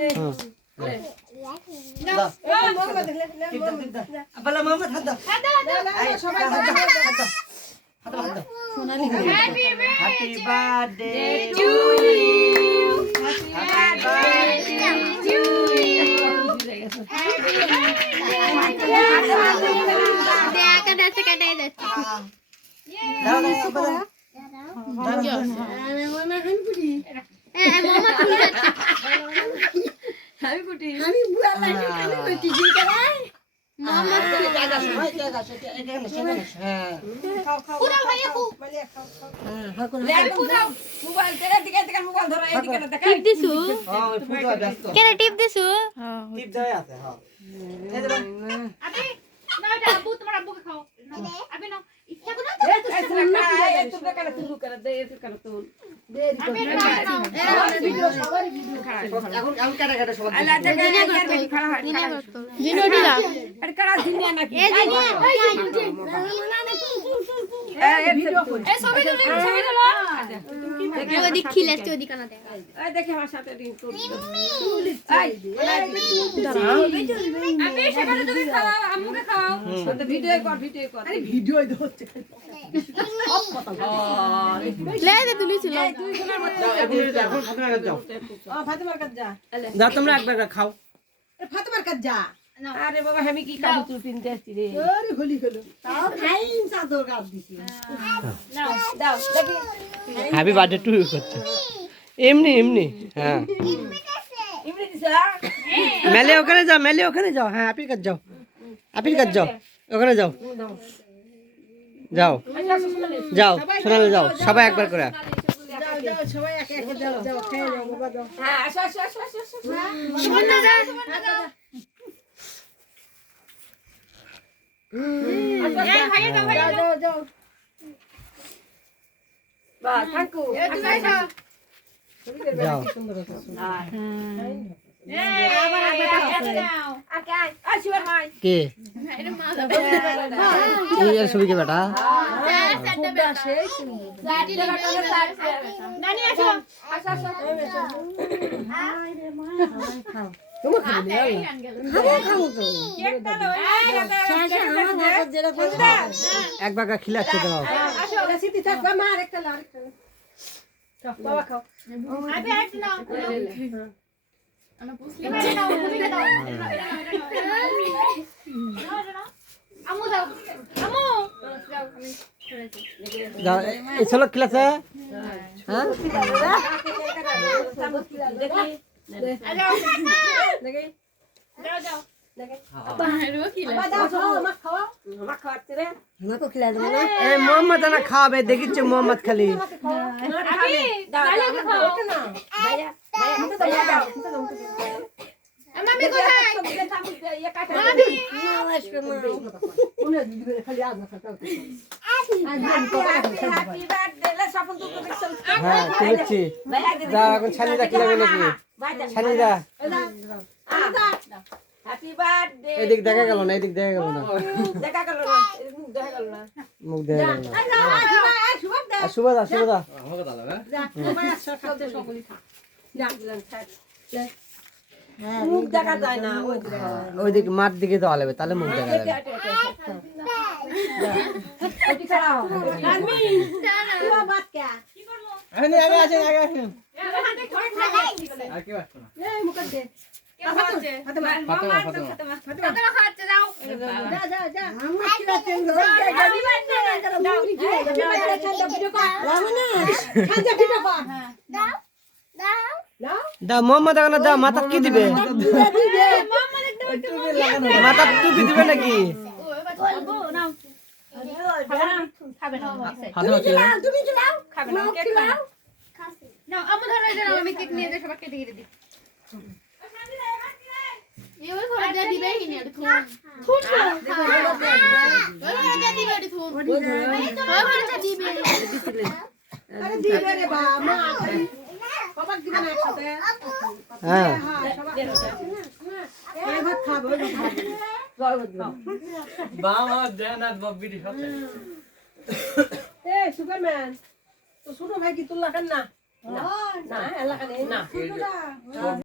Happy birthday to you. তোমরা একবার খাও ফাতেমার কাছে যা আরে বাবা আমি কি খাবো তুই তিনটে আসছি রে আরে হলি হলো তাও খাইন চাদর গাছ দিছি নাও দাও দেখি হ্যাপি বার্থডে টু ইউ করছে এমনি এমনি হ্যাঁ ইমরি দিছা মেলে ওখানে যাও হ্যাঁ আপির কাছে যাও ওখানে যাও যাও শোনালে যাও সবাই একবার করে যাও সবাই একে একে যাও খেয়ে যাও বাবা যাও হ্যাঁ আসো যাও বা থাকো যাও কে এই ছবিকে বেটা এক বাগা খিলাচ্ছে দাও বাবা খাও যাও এই ছেলে খিলাচ্ছে হ্যাঁ মোহাম্মদ না খাওয়াবে দেখিচ্ছ মোহাম্মদ খালি হ্যাঁ তুলেছি যা এখন ছানিদা খিলাবে নাকি ছানিদা হ্যাপি বার্থডে এদিক দেখা গেল না এদিক দেখা গেল না দেখা গেল না মুখ দেখা গেল না মুখ দেখা গেল না শুভদা মুখ দেখা যায় না ওইদিক মাঠ দিকে তো আলাবে তাহলে মুখ দেখা যাবে দা মোহাম্মদ এখন দা মাথা কি দিবে মাথা টুপি দিবে নাকি হ্যাঁ সুপারম্যান তো ছোট ভাই কি তুললা কেন না এলাকা নেই না